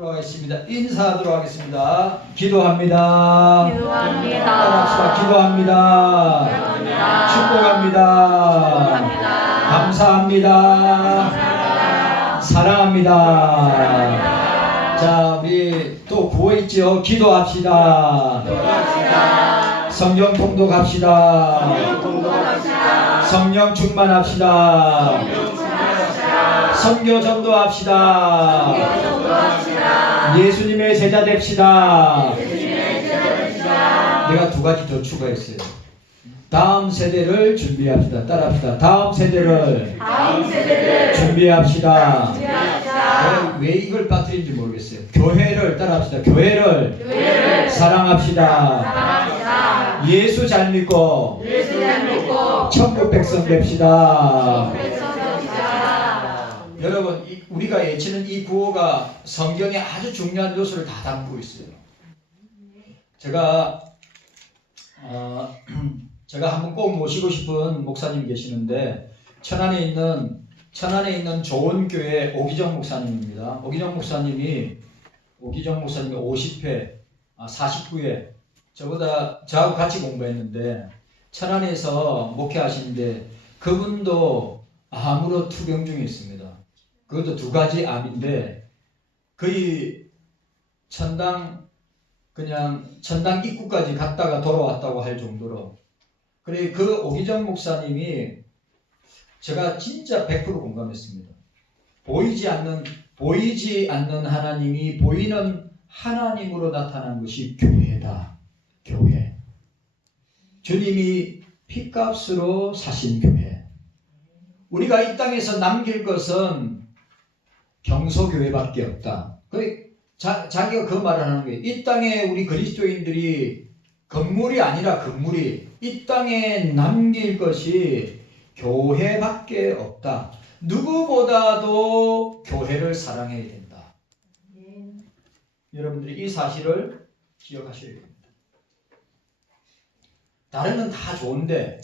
하겠습니다. 인사하도록 하겠습니다. 기도합니다. 기도합니다. 따라합시다. 기도합니다. 기도합니다. 축복합니다. 축복합니다. 감사합니다. 사랑합니다. 자, 우리 또 구호 있죠. 기도합시다. 성령 통독합시다. 성령 충만합시다. 선교 전도합시다. 예수님의 제자 됩시다. 내가 두 가지 더 추가했어요. 다음 세대를 준비합시다. 따라합시다. 다음 세대를 준비합시다. 왜 이걸 빠뜨린지 모르겠어요. 교회를 따라합시다. 교회를 사랑합시다. 예수 잘 믿고 천국 백성 됩시다. 여러분, 우리가 외치는 이 구호가 성경에 아주 중요한 요소를 다 담고 있어요. 제가 한번 꼭 모시고 싶은 목사님이 계시는데 천안에 있는 좋은 교회 오기정 목사님입니다. 오기정 목사님이 50회, 49회 저하고 같이 공부했는데 천안에서 목회하시는데 그분도 암으로 투병 중에 있습니다. 그것도 두 가지 암인데 거의 천당 입구까지 갔다가 돌아왔다고 할 정도로. 그래, 그 오기정 목사님이 제가 진짜 100% 공감했습니다. 보이지 않는 하나님이 보이는 하나님으로 나타난 것이 교회다. 교회. 주님이 핏값으로 사신 교회. 우리가 이 땅에서 남길 것은 경소교회밖에 없다. 자기가 그 말을 하는 거예요. 이 땅에 우리 그리스도인들이 건물이 아니라 건물이 이 땅에 남길 것이 교회밖에 없다. 누구보다도 교회를 사랑해야 된다. 여러분들이 이 사실을 기억하셔야 됩니다. 다른 건 다 좋은데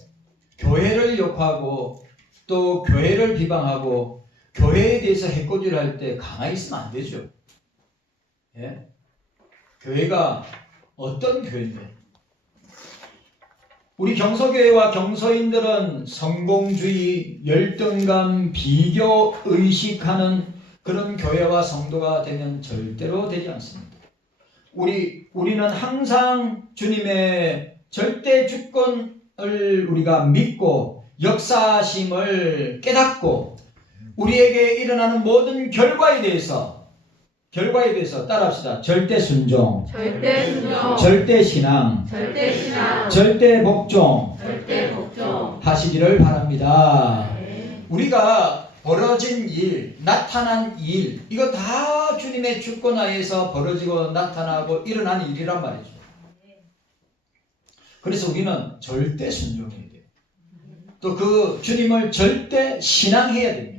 교회를 욕하고 또 교회를 비방하고 교회에 대해서 해코지를 할 때 가만히 있으면 안 되죠. 예? 교회가 어떤 교회인데? 우리 경서교회와 경서인들은 성공주의, 열등감, 비교 의식하는 그런 교회와 성도가 되면 절대로 되지 않습니다. 우리는 항상 주님의 절대 주권을 우리가 믿고 역사심을 깨닫고 우리에게 일어나는 모든 결과에 대해서 따라합시다. 절대 순종, 절대 신앙, 절대 복종 하시기를 바랍니다. 우리가 벌어진 일, 나타난 일, 이거 다 주님의 주권하에서 벌어지고 나타나고 일어난 일이란 말이죠. 그래서 우리는 절대 순종해야 돼요. 또 그 주님을 절대 신앙해야 됩니다.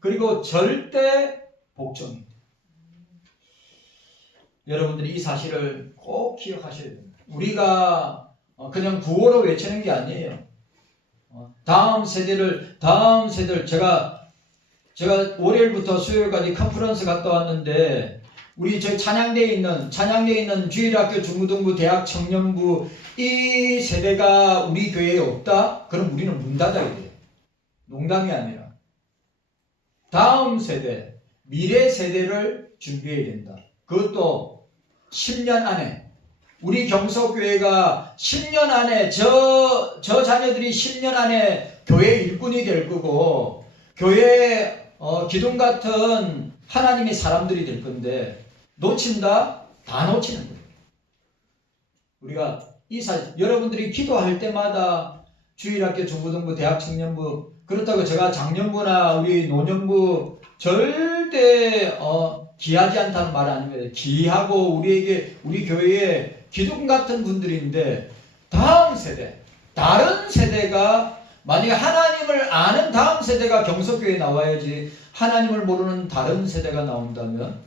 그리고 절대 복종해야 돼요. 여러분들이 이 사실을 꼭 기억하셔야 됩니다. 우리가 그냥 구호로 외치는 게 아니에요. 다음 세대를 제가 월요일부터 수요일까지 컨퍼런스 갔다 왔는데 우리 저 찬양대에 있는 주일학교 중고등부 대학 청년부 이 세대가 우리 교회에 없다? 그럼 우리는 문 닫아야 돼요. 농담이 아니라 다음 세대, 미래 세대를 준비해야 된다. 그것도 10년 안에 우리 경서교회가 10년 안에 저 자녀들이 10년 안에 교회 일꾼이 될 거고 교회 기둥 같은 하나님의 사람들이 될 건데 놓친다? 다 놓치는 거예요. 우리가 여러분들이 기도할 때마다 주일학교 중고등부 대학 청년부 그렇다고 제가 장년부나 우리 노년부 절대 귀하지 않다는 말 아닙니다. 귀하고 우리 교회에 기둥 같은 분들인데 다음 세대, 다른 세대가 만약에 하나님을 아는 다음 세대가 경서교회에 나와야지 하나님을 모르는 다른 세대가 나온다면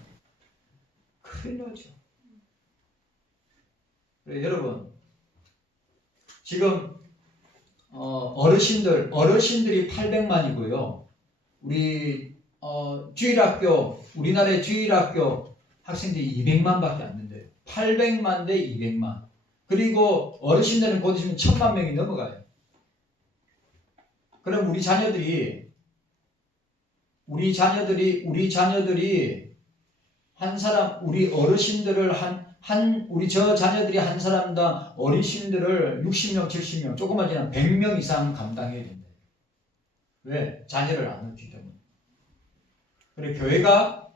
큰일 나죠. 그래, 여러분 지금 어르신들이 800만이고요. 우리 주일학교, 우리나라의 주일학교 학생들이 200만밖에 안 된대요. 800만 대 200만. 그리고 어르신들은 곧 있으면 1000만 명이 넘어가요. 그럼 우리 자녀들이 한 사람, 우리 어르신들을 우리 저 자녀들이 한 사람당 어르신들을 60명, 70명, 조금만 지나면 100명 이상 감당해야 된다. 왜? 자녀를 안 낳기 때문에. 그래, 교회가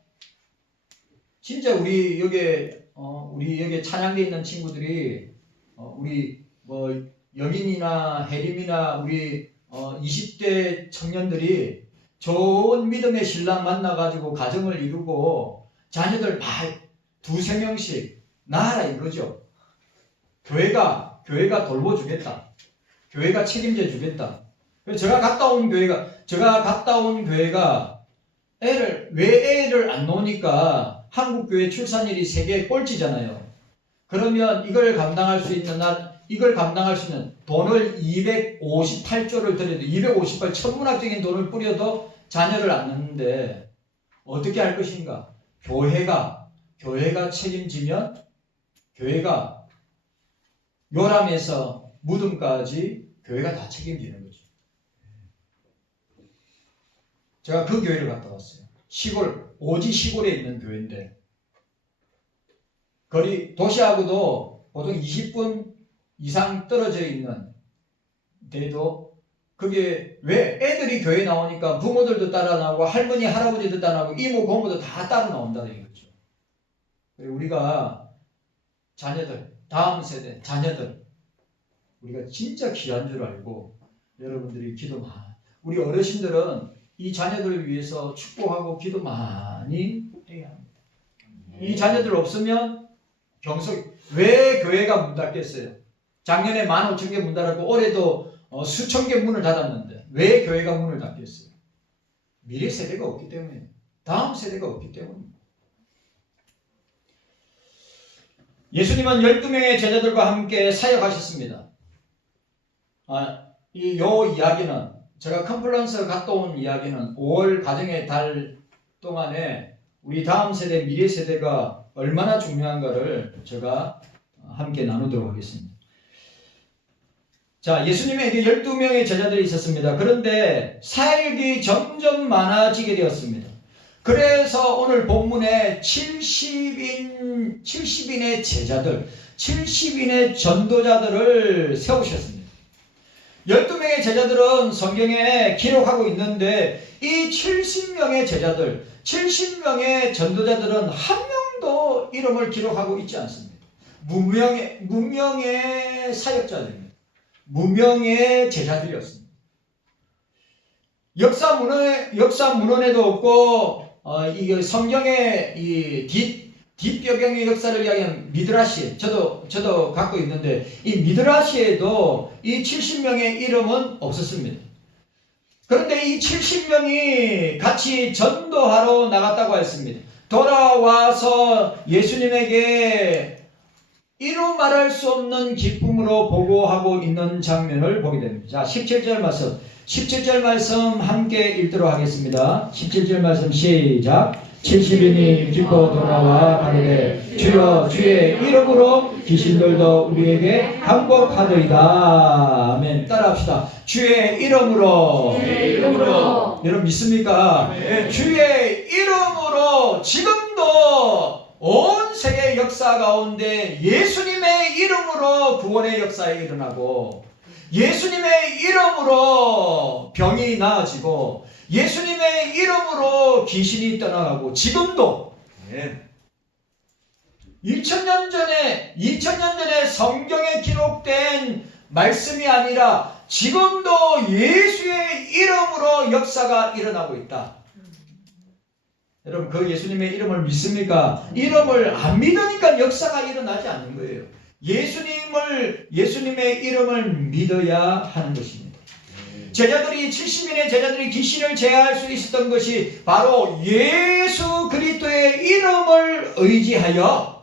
진짜 우리 여기 찬양대에 있는 친구들이 우리 뭐 여민이나 혜림이나 우리 20대 청년들이 좋은 믿음의 신랑 만나가지고 가정을 이루고 자녀들 두세 명씩 낳아라 이거죠. 교회가 돌보주겠다. 교회가 책임져 주겠다. 그래서 제가 갔다 온 교회가 왜 애를 안 놓으니까 한국교회 출산율이 세계 꼴찌잖아요. 그러면 이걸 감당할 수 있는 돈을 258조를 들여도 258 천문학적인 돈을 뿌려도 자녀를 안 낳는데 어떻게 할 것인가? 교회가 책임지면 교회가 요람에서 무덤까지 교회가 다 책임지는 거죠. 제가 그 교회를 갔다 왔어요. 오지 시골에 있는 교회인데 도시하고도 보통 20분 이상 떨어져 있는 데도 그게 왜 애들이 교회 나오니까 부모들도 따라 나오고 할머니 할아버지도 따라 나오고 이모 고모도 다 따라 나온다는 얘기죠. 우리가 다음 세대 자녀들 우리가 진짜 귀한 줄 알고 여러분들이 우리 어르신들은 이 자녀들을 위해서 축복하고 기도 많이 해야 합니다. 이 자녀들 없으면 왜 교회가 문 닫겠어요? 작년에 15,000개 문 닫았고 올해도 수천 개 문을 닫았는데 왜 교회가 문을 닫겠어요? 미래 세대가 없기 때문에, 다음 세대가 없기 때문입니다. 예수님은 12명의 제자들과 함께 사역하셨습니다. 이 이야기는 제가 컨퍼런스 갔다 온 이야기는 5월 가정의 달 동안에 우리 다음 세대, 미래 세대가 얼마나 중요한가를 제가 함께 나누도록 하겠습니다. 자, 예수님에게 12명의 제자들이 있었습니다. 그런데 사역이 점점 많아지게 되었습니다. 그래서 오늘 본문에 70인의 제자들, 70인의 전도자들을 세우셨습니다. 12명의 제자들은 성경에 기록하고 있는데 이 70명의 제자들, 70명의 전도자들은 한 명도 이름을 기록하고 있지 않습니다. 무명의 사역자들입니다. 무명의 제자들이었습니다. 역사 문헌에도 없고 이 성경의 이 뒷배경의 역사를 이야기하는 미드라시 저도 갖고 있는데 이 미드라시에도 이 70명의 이름은 없었습니다. 그런데 이 70명이 같이 전도하러 나갔다고 했습니다. 돌아와서 예수님에게 이루 말할 수 없는 기쁨으로 보고하고 있는 장면을 보게 됩니다. 자, 17절 말씀 함께 읽도록 하겠습니다. 17절 말씀 시작. 70인이 기뻐 돌아와 가로되 주여 주의 이름으로 귀신들도 우리에게 항복하더이다. 아멘. 따라합시다. 주의 이름으로. 여러분 믿습니까? 네. 주의 이름으로 지금도 온 세계 역사 가운데 예수님의 이름으로 구원의 역사가 일어나고 예수님의 이름으로 병이 나아지고 예수님의 이름으로 귀신이 떠나가고 지금도 2000년 전에 성경에 기록된 말씀이 아니라 지금도 예수의 이름으로 역사가 일어나고 있다. 여러분 그 예수님의 이름을 믿습니까? 이름을 안 믿으니까 역사가 일어나지 않는 거예요. 예수님의 이름을 믿어야 하는 것입니다. 70인의 제자들이 귀신을 제어할 수 있었던 것이 바로 예수 그리스도의 이름을 의지하여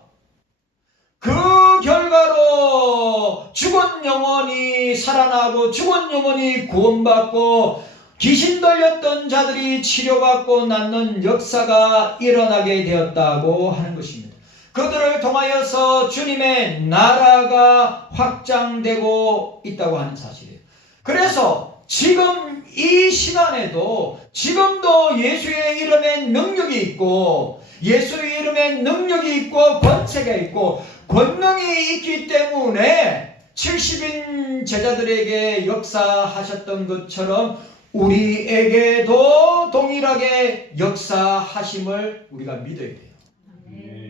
그 결과로 죽은 영혼이 살아나고 죽은 영혼이 구원받고 귀신 들렸던 자들이 치료받고 낫는 역사가 일어나게 되었다고 하는 것입니다. 그들을 통하여서 주님의 나라가 확장되고 있다고 하는 사실이에요. 그래서 지금 이 시간에도 지금도 예수의 이름에 능력이 있고 예수의 이름에 능력이 있고 권세가 있고 권능이 있기 때문에 70인 제자들에게 역사하셨던 것처럼 우리에게도 동일하게 역사하심을 우리가 믿어야 돼요.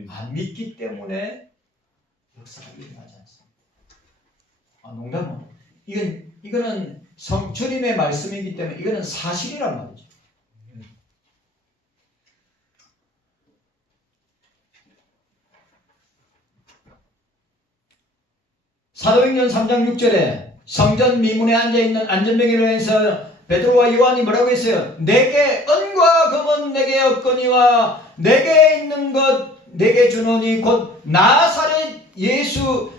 안 믿기 때문에 역사가 일어나지 않습니다. 농담은 이거는 주님의 말씀이기 때문에 이거는 사실이란 말이죠. 사도행전 3장 6절에 성전 미문에 앉아있는 안전병이로 해서 베드로와 요한이 뭐라고 했어요? 내게 은과 금은 내게 없거니와 내게 있는 것 내게 주노니 곧 나사렛 예수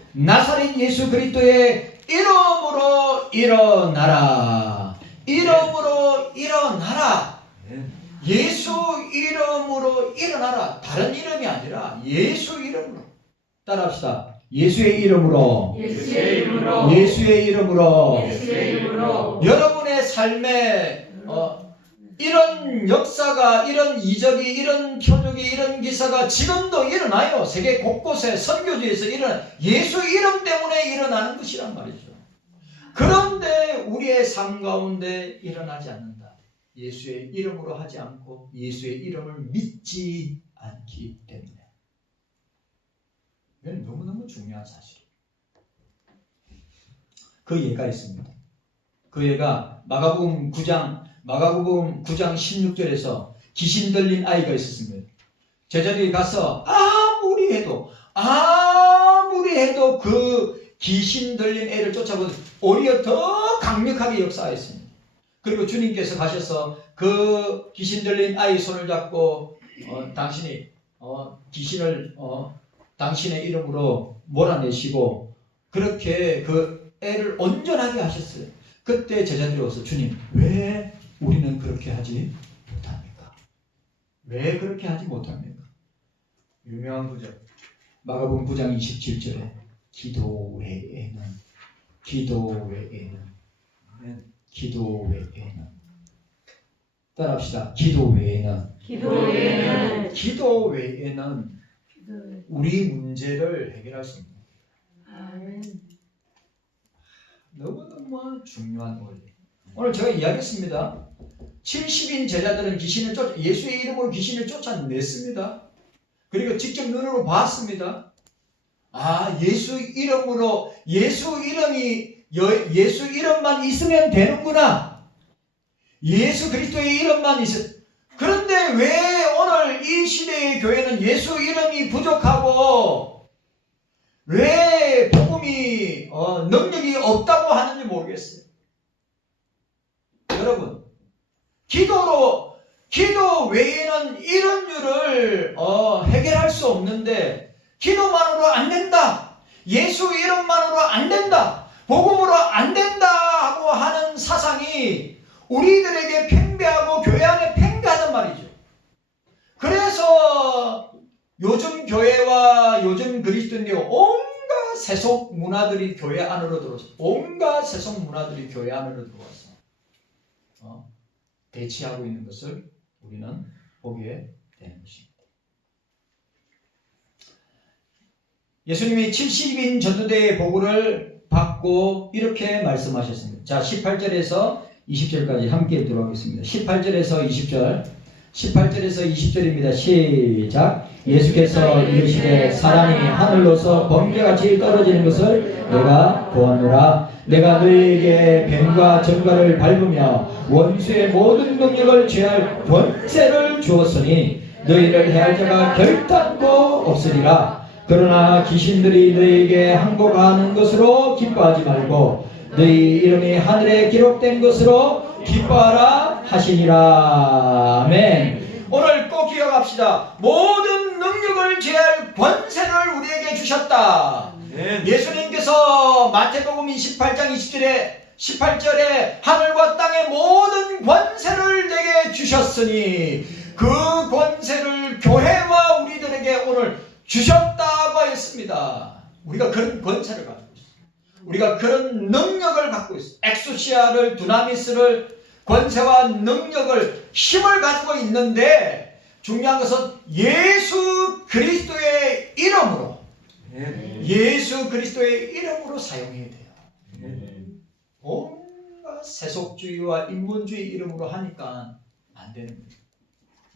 그리스도의 이름으로 일어나라. 이름으로 일어나라. 예수 이름으로 일어나라. 다른 이름이 아니라 예수 이름으로. 따라합시다. 예수의 이름으로. 예수의 이름으로. 예수의 이름으로. 예수의 이름으로. 여러분의 삶에 이런 역사가, 이런 이적이, 이런 표적이, 이런 기사가 지금도 일어나요. 세계 곳곳에 선교지에서 일어나. 예수 이름 때문에 일어나는 것이란 말이죠. 그런데 우리의 삶 가운데 일어나지 않는다. 예수의 이름으로 하지 않고 예수의 이름을 믿지 않기 때문에. 이건 너무너무 중요한 사실이에요. 그 예가 있습니다. 그 예가 마가복음 9장 16절에서 귀신 들린 아이가 있었습니다. 제자들이 가서 아무리 해도 그 귀신 들린 애를 쫓아보는 오히려 더 강력하게 역사했습니다. 그리고 주님께서 가셔서 그 귀신 들린 아이 손을 잡고 당신이 귀신을 당신의 이름으로 몰아내시고 그렇게 그 애를 온전하게 하셨어요. 그때 제자들이 와서 주님 왜 우리는 그렇게 하지 못합니까? 왜 그렇게 하지 못합니까? 유명한 구절 마가복음 9장 27절에 기도 외에는 따라합시다. 기도 외에는 우리 문제를 해결할 수 없는 너무너무 중요한 원리. 오늘 제가 이야기했습니다. 70인 제자들은 예수의 이름으로 귀신을 쫓아냈습니다. 그리고 직접 눈으로 봤습니다. 예수 이름만 있으면 되는구나. 예수 그리스도의 이름만 그런데 왜 오늘 이 시대의 교회는 예수 이름이 부족하고 왜 복음이 능력이 없다고 하는지 모르겠어요. 여러분, 기도 외에는 이런 일을 해결할 수 없는데 기도만으로 안 된다. 예수 이름만으로 안 된다. 복음으로 안 된다 하고 하는 사상이 우리들에게 팽배하고 교회 안에 팽배하단 말이죠. 그래서 요즘 교회와 요즘 그리스도인들이 온갖 세속 문화들이 교회 안으로 들어왔어. 대치하고 있는 것을 우리는 보게 되는 것입니다. 예수님이 70인 전도대의 보고를 받고 이렇게 말씀하셨습니다. 자, 18절에서 20절까지 함께 들어가겠습니다. 18절에서 20절입니다. 시작. 예수께서 이르시되 사람이 하늘로서 번개같이 떨어지는 것을 내가 보았노라. 내가 너희에게 뱀과 정갈을 밟으며 원수의 모든 능력을 취할 권세를 주었으니 너희를 해할 자가 결단코 없으리라. 그러나 귀신들이 너희에게 항복하는 것으로 기뻐하지 말고 너희 이름이 하늘에 기록된 것으로 기뻐하라 하시니라. 아멘. 오늘 꼭 기억합시다. 모든 능력을 제할 권세를 우리에게 주셨다. 예수님께서 마태복음 28장 20절에 18절에 하늘과 땅의 모든 권세를 내게 주셨으니 그 권세를 교회와 우리들에게 오늘 주셨다고 했습니다. 우리가 그런 권세를 갖고 있어요. 우리가 그런 능력을 갖고 있어요. 엑소시아를, 두나미스를, 권세와 능력을, 힘을 가지고 있는데 중요한 것은 예수 그리스도의 이름으로, 예수 그리스도의 이름으로 사용해야 돼요. 온갖 세속주의와 인본주의 이름으로 하니까 안 되는 거예요.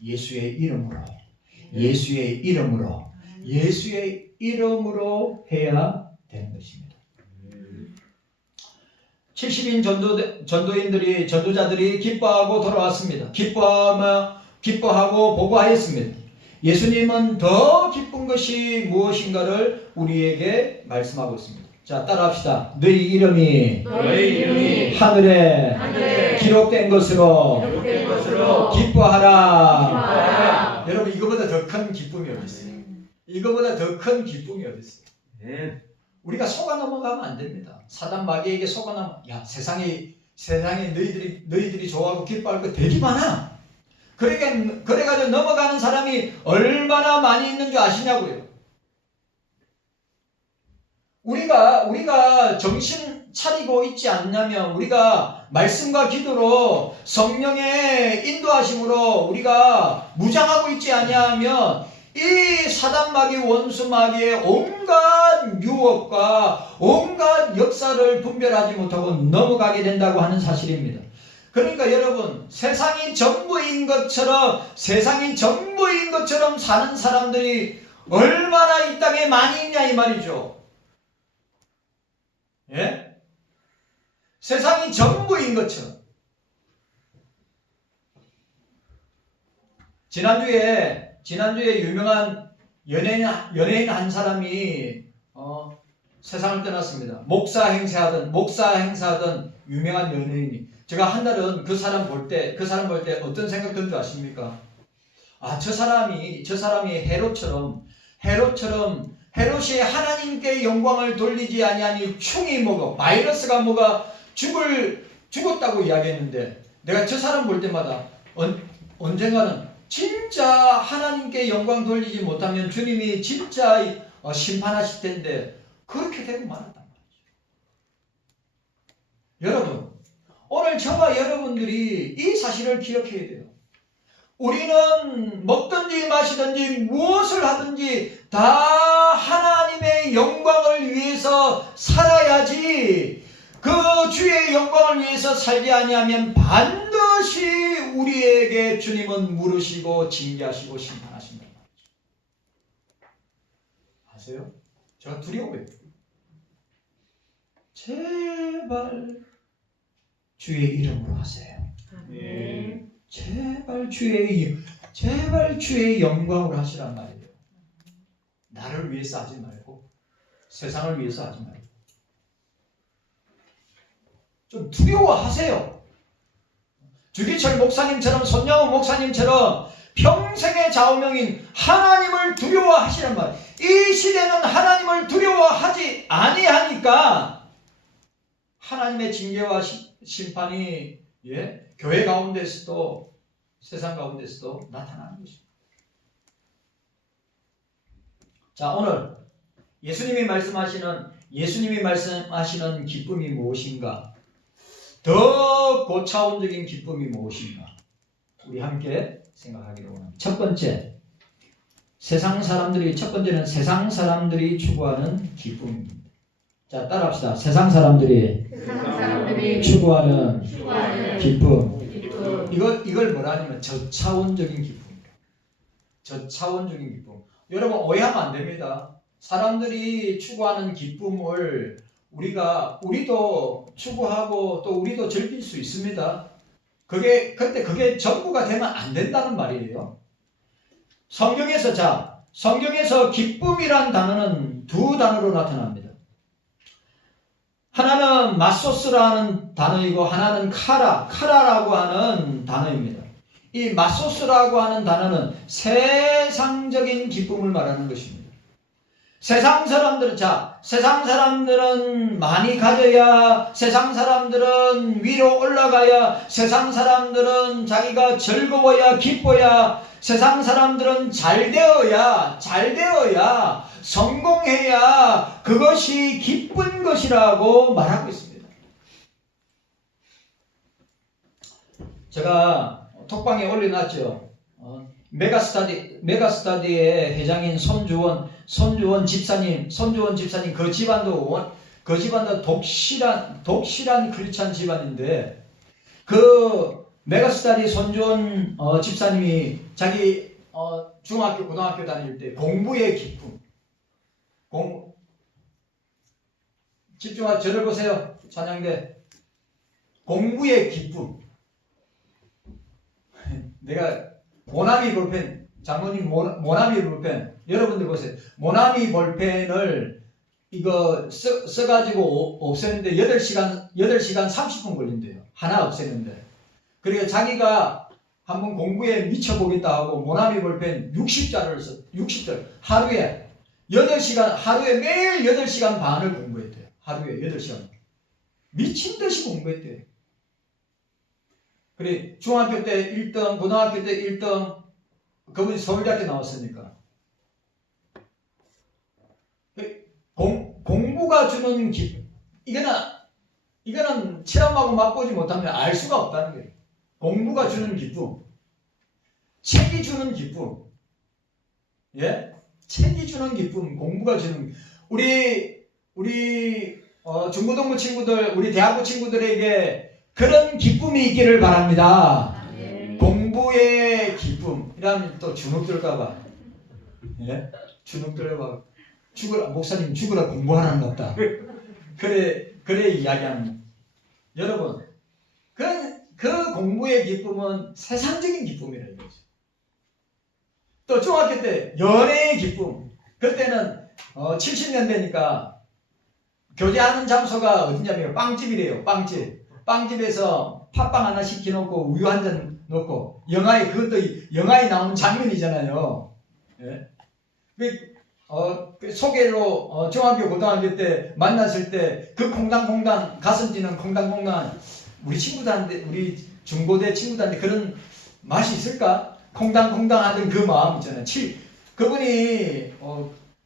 예수의 이름으로, 예수의 이름으로, 예수의 이름으로 해야 되는 것입니다. 70인 전도자들이 기뻐하고 돌아왔습니다. 기뻐하고 보고하였습니다. 예수님은 더 기쁜 것이 무엇인가를 우리에게 말씀하고 있습니다. 자, 따라합시다. 너희 이름이 하늘에 기록된 것으로 기뻐하라. 여러분, 이거보다 더 큰 기쁨이 어디 있어요? 이거보다 더 큰 기쁨이 어디 있어요? 우리가 속아 넘어가면 안 됩니다. 사단 마귀에게 속아 넘어. 야, 세상에 너희들이 좋아하고 기뻐할 거 되게 많아. 그래가지고 넘어가는 사람이 얼마나 많이 있는 줄 아시냐고요. 우리가 정신 차리고 있지 않냐면, 우리가 말씀과 기도로 성령의 인도하심으로 우리가 무장하고 있지 아니하면 이 사단 마귀, 원수 마귀의 온갖 유혹과 온갖 역사를 분별하지 못하고 넘어가게 된다고 하는 사실입니다. 그러니까 여러분, 세상이 전부인 것처럼 사는 사람들이 얼마나 이 땅에 많이 있냐 이 말이죠. 예? 세상이 전부인 것처럼. 지난주에 유명한 연예인 한 사람이 세상을 떠났습니다. 목사 행세하던 유명한 연예인이. 제가 한 날은 그 사람 볼 때 어떤 생각 든 줄 아십니까? 아, 저 사람이 헤롯이 하나님께 영광을 돌리지 아니하니 충이 뭐고 바이러스가 뭐가 죽었다고 이야기했는데, 내가 저 사람 볼 때마다 언젠가는 진짜 하나님께 영광 돌리지 못하면 주님이 진짜 심판하실 텐데 그렇게 되고 말았단 말이죠. 여러분, 오늘 저와 여러분들이 이 사실을 기억해야 돼요. 우리는 먹든지 마시든지 무엇을 하든지 다 하나님의 영광을 위해서 살아야지, 그 주의 영광을 위해서 살지 아니하면 반드시 우리에게 주님은 물으시고 징계하시고 심판하신단 말이죠. 아세요? 제가 두려워요. 제발 주의 이름으로 하세요. 제발 주의 영광으로 하시란 말이에요. 나를 위해서 하지 말고 세상을 위해서 하지 말고 좀 두려워하세요. 주기철 목사님처럼, 손영호 목사님처럼 평생의 좌우명인 하나님을 두려워하시란 말이에요. 이 시대는 하나님을 두려워하지 아니하니까 하나님의 징계와 심판이 교회 가운데서도 세상 가운데서도 나타나는 것입니다. 자, 오늘 예수님이 말씀하시는 기쁨이 무엇인가? 더 고차원적인 기쁨이 무엇인가? 우리 함께 생각하기로 원합니다. 첫 번째는 세상 사람들이 추구하는 기쁨입니다. 자, 따라합시다. 세상 사람들이 추구하는 기쁨. 이걸 뭐라 하냐면 저차원적인 기쁨입니다. 저차원적인 기쁨. 여러분, 오해하면 안 됩니다. 사람들이 추구하는 기쁨을 우리도 추구하고 또 우리도 즐길 수 있습니다. 근데 그게 전부가 되면 안 된다는 말이에요. 성경에서 기쁨이란 단어는 두 단어로 나타납니다. 하나는 마소스라는 단어이고 하나는 카라라고 하는 단어입니다. 이 마소스라고 하는 단어는 세상적인 기쁨을 말하는 것입니다. 세상 사람들은 많이 가져야, 세상 사람들은 위로 올라가야, 세상 사람들은 자기가 즐거워야, 기뻐야, 세상 사람들은 잘 되어야, 성공해야 그것이 기쁜 것이라고 말하고 있습니다. 제가 톡방에 올려놨죠. 메가스터디의 회장인 손주원 집사님 그 집안도 독실한 크리스찬 집안인데, 그 메가스터디 손주원 집사님이 자기 중학교 고등학교 다닐 때 공부의 기쁨, 집중하여 저를 보세요. 찬양대 공부의 기쁨. 내가 모나미 볼펜, 장로님 모나미 볼펜, 여러분들 보세요. 모나미 볼펜을 이거 써가지고 없애는데 8시간 30분 걸린대요. 하나 없애는데. 그러니까 자기가 한번 공부에 미쳐보겠다 하고 모나미 볼펜 60자를 써, 60절. 하루에 매일 8시간 반을 공부했대요. 하루에 8시간. 미친 듯이 공부했대요. 그래, 중학교 때 1등, 고등학교 때 1등, 그분이 서울대학교 나왔으니까. 공부가 주는 기쁨. 이거는 체험하고 맛보지 못하면 알 수가 없다는 거예요. 공부가 주는 기쁨. 책이 주는 기쁨. 예? 책이 주는 기쁨, 공부가 주는, 우리 중고등부 친구들, 우리 대학부 친구들에게 그런 기쁨이 있기를 바랍니다. 공부의 기쁨. 이러면 또 주눅 들까봐. 예? 주눅 들까봐. 목사님 죽으라 공부하라는 것 같다. 그래 이야기합니다. 여러분, 그 공부의 기쁨은 세상적인 기쁨이라 이거죠. 또 중학교 때 연애의 기쁨. 그때는 70년대니까 교제하는 장소가 어디냐면 빵집이래요. 빵집에서 팥빵 하나 시켜놓고 우유 한 잔 넣고, 그것도 영화에 나오는 장면이잖아요. 예? 소개로 중학교 고등학교 때 만났을 때 그 콩당콩당 가슴 뛰는 콩당콩당, 우리 친구들한테, 우리 중고대 친구들한테 그런 맛이 있을까? 콩당콩당 하던 그 마음 있잖아요. 그분이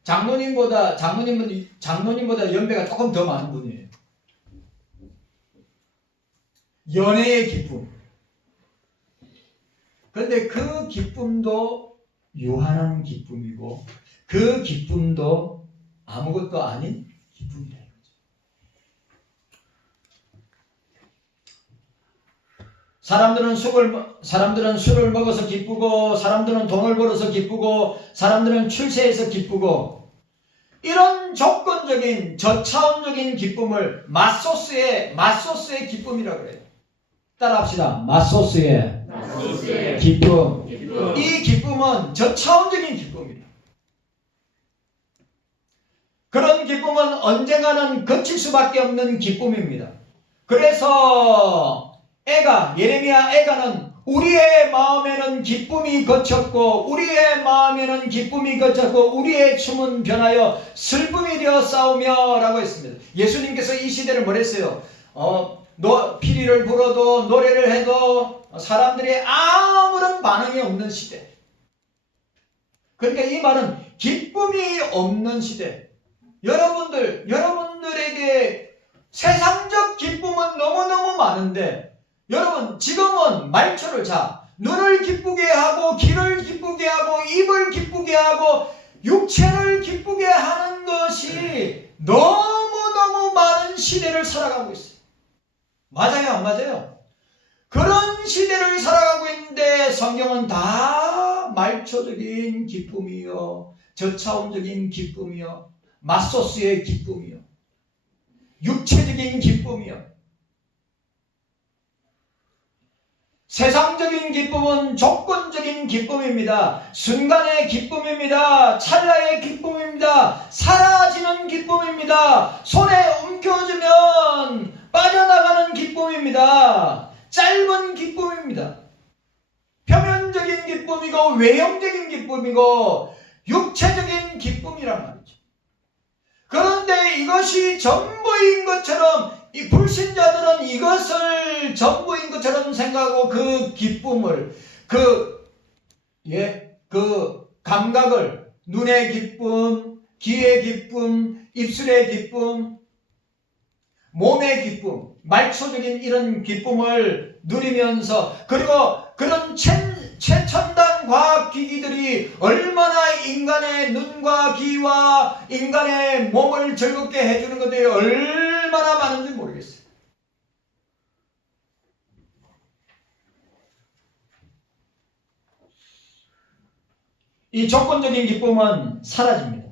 장로님보다 연배가 조금 더 많은 분이에요. 연애의 기쁨. 그런데 그 기쁨도 유한한 기쁨이고, 그 기쁨도 아무것도 아닌 기쁨이다 이거죠. 사람들은 술을 먹어서 기쁘고, 사람들은 돈을 벌어서 기쁘고, 사람들은 출세해서 기쁘고, 이런 조건적인 저차원적인 기쁨을 맛소스의 기쁨이라고 그래요. 따라합시다. 맛소스의 기쁨. 이 기쁨은 저차원적인 기쁨이에요. 그런 기쁨은 언젠가는 거칠 수밖에 없는 기쁨입니다. 그래서 예레미야 애가는 우리의 마음에는 기쁨이 거쳤고, 우리의 춤은 변하여 슬픔이 되어 싸우며 라고 했습니다. 예수님께서 이 시대를 뭐랬어요? 피리를 불어도 노래를 해도 사람들이 아무런 반응이 없는 시대. 그러니까 이 말은 기쁨이 없는 시대. 여러분들에게 세상적 기쁨은 너무너무 많은데, 여러분 지금은 말초를 눈을 기쁘게 하고, 귀를 기쁘게 하고, 입을 기쁘게 하고, 육체를 기쁘게 하는 것이 너무너무 많은 시대를 살아가고 있어요. 맞아요, 안 맞아요? 그런 시대를 살아가고 있는데 성경은 다 말초적인 기쁨이요, 저차원적인 기쁨이요, 맛소스의 기쁨이요, 육체적인 기쁨이요. 세상적인 기쁨은 조건적인 기쁨입니다. 순간의 기쁨입니다. 찰나의 기쁨입니다. 사라지는 기쁨입니다. 손에 움켜쥐면 빠져나가는 기쁨입니다. 짧은 기쁨입니다. 표면적인 기쁨이고, 외형적인 기쁨이고, 육체적인 기쁨이란 말이죠. 그런데 이것이 전부인 것처럼 이 불신자들은 이것을 전부인 것처럼 생각하고 그 기쁨을 그 감각을 눈의 기쁨, 귀의 기쁨, 입술의 기쁨, 몸의 기쁨, 말초적인 이런 기쁨을 누리면서 그리고 그런 최첨단 과학기기들이 얼마나 인간의 눈과 귀와 인간의 몸을 즐겁게 해주는 것들이 얼마나 많은지 모르겠어요. 이 조건적인 기쁨은 사라집니다.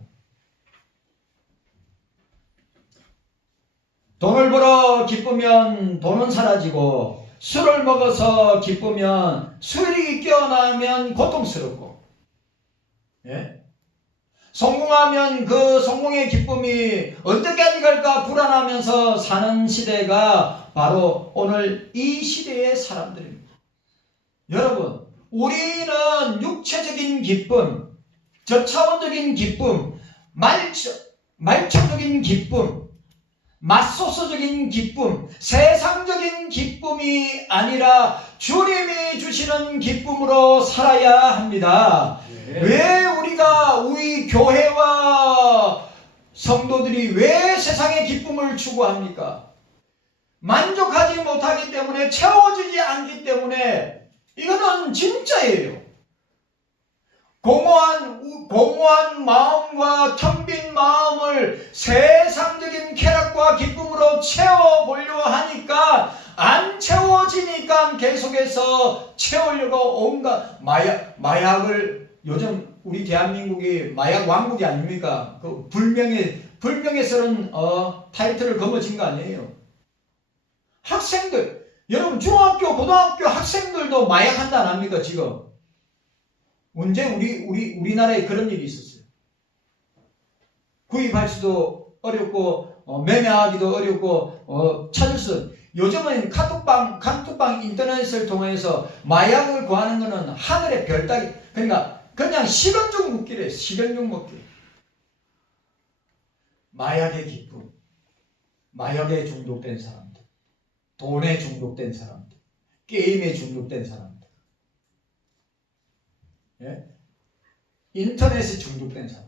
돈을 벌어 기쁘면 돈은 사라지고 술을 먹어서 기쁘면 술이 깨어나면 고통스럽고 성공하면 그 성공의 기쁨이 언제까지 갈까 불안하면서 사는 시대가 바로 오늘 이 시대의 사람들입니다. 여러분, 우리는 육체적인 기쁨, 저차원적인 기쁨, 말초적인 기쁨, 맛소소적인 기쁨, 세상적인 기쁨이 아니라 주님이 주시는 기쁨으로 살아야 합니다. 왜 우리 교회와 성도들이 왜 세상의 기쁨을 추구합니까? 만족하지 못하기 때문에, 채워지지 않기 때문에. 이거는 진짜예요. 공허한 마음과 텅 빈 마음을 세상적인 쾌락과 기쁨으로 채워보려 하니까 안 채워지니까 계속해서 채우려고 온갖 마약을, 요즘 우리 대한민국이 마약 왕국이 아닙니까? 그 불명예 쓰는 타이틀을 거머쥔 거 아니에요. 학생들, 여러분 중학교, 고등학교 학생들도 마약한다 안 합니까 지금? 언제 우리나라에 그런 일이 있었어요. 구입할 수도 어렵고 매매하기도 어렵고 찾을 수. 요즘은 카톡방 인터넷을 통해서 마약을 구하는 거는 하늘의 별 따기. 그러니까 그냥 식은죽 먹기래. 식은죽 먹기. 마약의 기쁨, 마약에 중독된 사람들, 돈에 중독된 사람들, 게임에 중독된 사람들, 인터넷에 중독된 사람,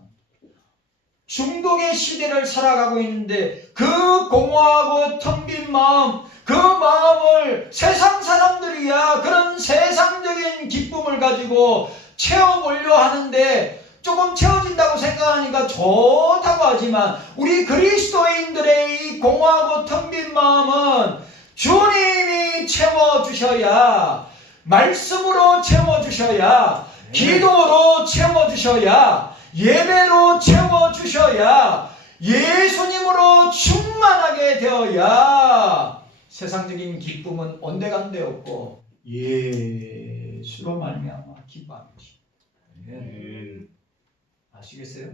중독의 시대를 살아가고 있는데 그 공허하고 텅 빈 마음, 그 마음을 세상 사람들이야 그런 세상적인 기쁨을 가지고 채워보려 하는데 조금 채워진다고 생각하니까 좋다고 하지만 우리 그리스도인들의 이 공허하고 텅 빈 마음은 주님이 채워주셔야, 말씀으로 채워주셔야, 기도로 채워주셔야, 예배로 채워주셔야, 예수님으로 충만하게 되어야 세상적인 기쁨은 온데간데 없고 예수로 말미암아 기뻐하는 것입니다. 아시겠어요?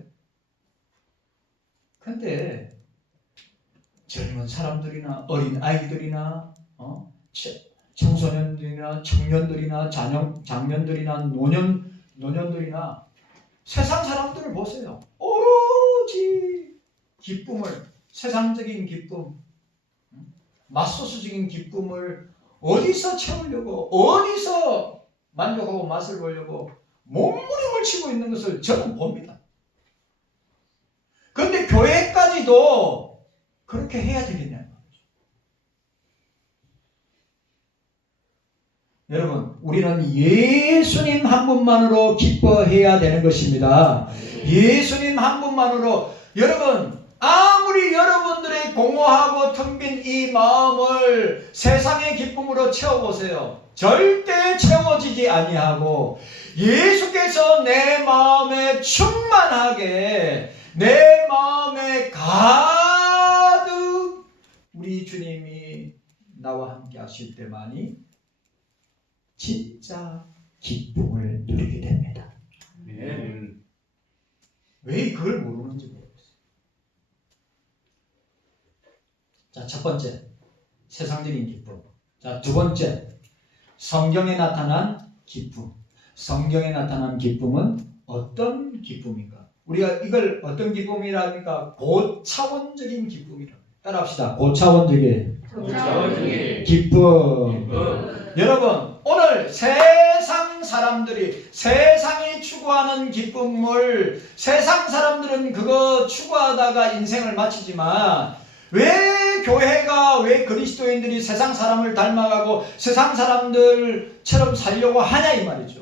근데 젊은 사람들이나 어린 아이들이나 청소년들이나 청년들이나 장년들이나 노년들이나 세상 사람들을 보세요. 오로지 기쁨을, 세상적인 기쁨, 맛소스적인 기쁨을 어디서 채우려고, 어디서 만족하고 맛을 보려고 몸부림을 치고 있는 것을 저는 봅니다. 그런데 교회까지도 그렇게 해야 되겠냐는 말이죠. 여러분, 우리는 예수님 한 분만으로 기뻐해야 되는 것입니다. 예수님 한 분만으로. 여러분, 아무리 여러분들의 공허하고 텅 빈 이 마음을 세상의 기쁨으로 채워보세요. 절대 채워지지 아니하고 예수께서 내 마음에 충만하게, 내 마음에 가득 우리 주님이 나와 함께 하실 때만이 진짜 기쁨을 누리게 됩니다. 왜 그걸 모르는지 모르겠어요. 자, 첫 번째, 세상적인 기쁨. 자, 두 번째, 성경에 나타난 기쁨. 성경에 나타난 기쁨은 어떤 기쁨인가? 우리가 이걸 어떤 기쁨이라 합니까? 고차원적인 기쁨이라. 따라합시다. 고차원적인 고차원적인 기쁨. 기쁨. 여러분, 오늘 세상 사람들이 세상이 추구하는 기쁨을 세상 사람들은 그거 추구하다가 인생을 마치지만 왜 교회가 왜 그리스도인들이 세상 사람을 닮아가고 세상 사람들처럼 살려고 하냐 이 말이죠.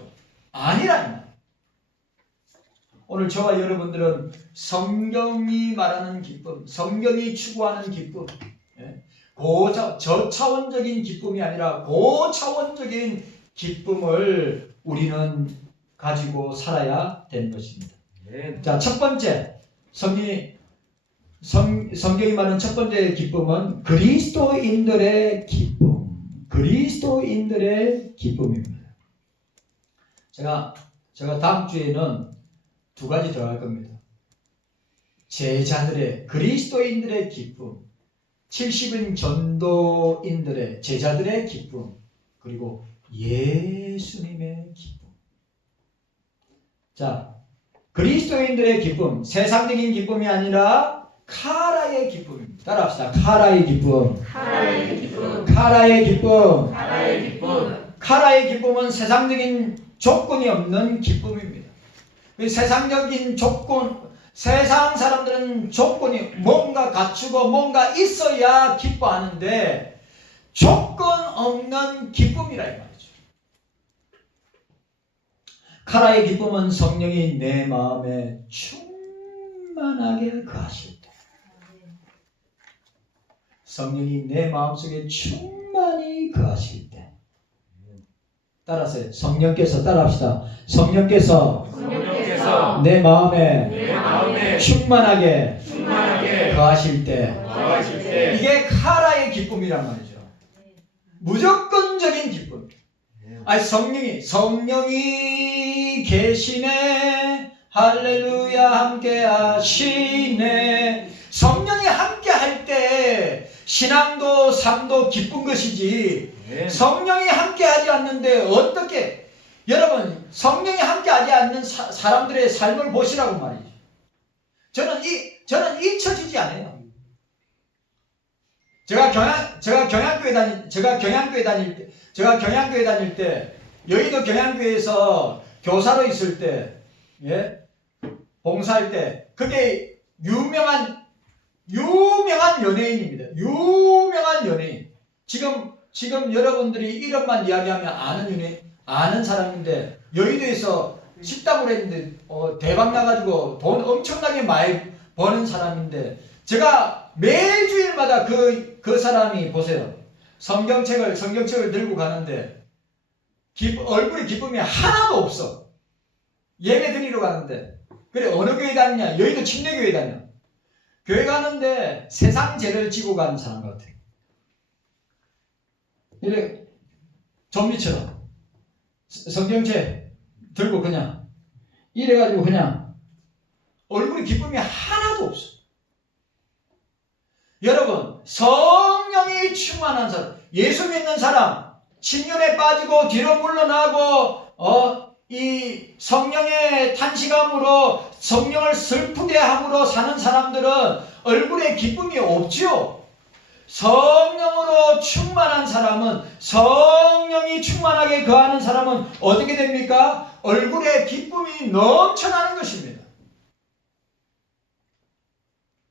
아니라 이 말. 오늘 저와 여러분들은 성경이 말하는 기쁨, 성경이 추구하는 기쁨, 저차원적인 기쁨이 아니라 고차원적인 기쁨을 우리는 가지고 살아야 되는 것입니다. 자, 첫 번째 성경이 말하는 첫 번째 기쁨은 그리스도인들의 기쁨, 그리스도인들의 기쁨입니다. 제가 다음 주에는 두 가지 더 할 겁니다. 제자들의 그리스도인들의 기쁨, 70인 전도인들의 제자들의 기쁨, 그리고 예수님의 기쁨. 자, 그리스도인들의 기쁨, 세상적인 기쁨이 아니라 카라의 기쁨입니다. 따라합시다. 카라의 기쁨. 카라의 기쁨. 카라의 기쁨. 카라의 기쁨. 카라의 기쁨은 세상적인 조건이 없는 기쁨입니다. 세상적인 조건, 세상 사람들은 조건이 뭔가 갖추고 뭔가 있어야 기뻐하는데 조건 없는 기쁨이라 이 말이죠. 카라의 기쁨은 성령이 내 마음에 충만하게 거하실 때, 성령이 내 마음속에 충만히 거하실 때. 따라서 성령께서 따라합시다. 성령께서 내 마음에 충만하게 거하실 때, 이게 카라의 기쁨이란 말이죠. 무조건적인 기쁨. 아니, 성령이 계시네, 할렐루야, 함께 하시네. 성령이 함께 할 때 신앙도 삶도 기쁜 것이지, 성령이 함께 하지 않는데 어떻게, 여러분, 성령이 함께 하지 않는 사람들의 삶을 보시라고 말이죠. 저는 잊혀지지 않아요. 제가 경양교회 다닐 때, 여의도 경양교회에서 교사로 있을 때, 봉사할 때, 그게 유명한 연예인입니다. 유명한 연예인. 지금 여러분들이 이름만 이야기하면 아는 사람인데, 여의도에서 식당을 했는데 대박 나가지고 돈 엄청나게 많이 버는 사람인데, 제가 매주일마다 그 사람이 보세요. 성경책을 들고 가는데 얼굴에 기쁨이 하나도 없어. 예배 드리러 가는데, 그래, 어느 교회 다니냐? 여의도 침례교회 다녀. 교회 가는데 세상 죄를 지고 가는 사람 같아. 이래 좀비처럼 성경책 들고 그냥 이래가지고 그냥 얼굴에 기쁨이 하나도 없어. 여러분, 성령이 충만한 사람, 예수 믿는 사람, 침륜에 빠지고 뒤로 물러나고 이 성령의 탄식함으로 성령을 슬프게 함으로 사는 사람들은 얼굴에 기쁨이 없지요. 성령으로 충만한 사람은, 성령이 충만하게 거하는 사람은 어떻게 됩니까? 얼굴에 기쁨이 넘쳐나는 것입니다.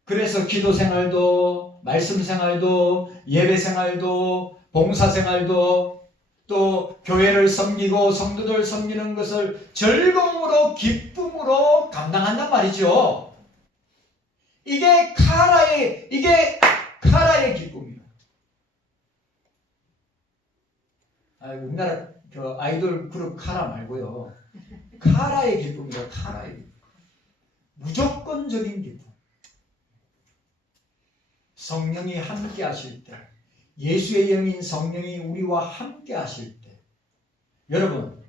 그래서 기도 생활도, 말씀 생활도, 예배 생활도, 봉사 생활도, 또 교회를 섬기고 성도들 섬기는 것을 즐거움으로, 기쁨으로 감당한단 말이죠. 이게 카라의 기쁨이에요. 우리나라 아이돌 그룹 카라 말고요. 카라의 기쁨이다. 카라의 기쁨. 무조건적인 기쁨. 성령이 함께 하실 때, 예수의 영인 성령이 우리와 함께 하실 때, 여러분,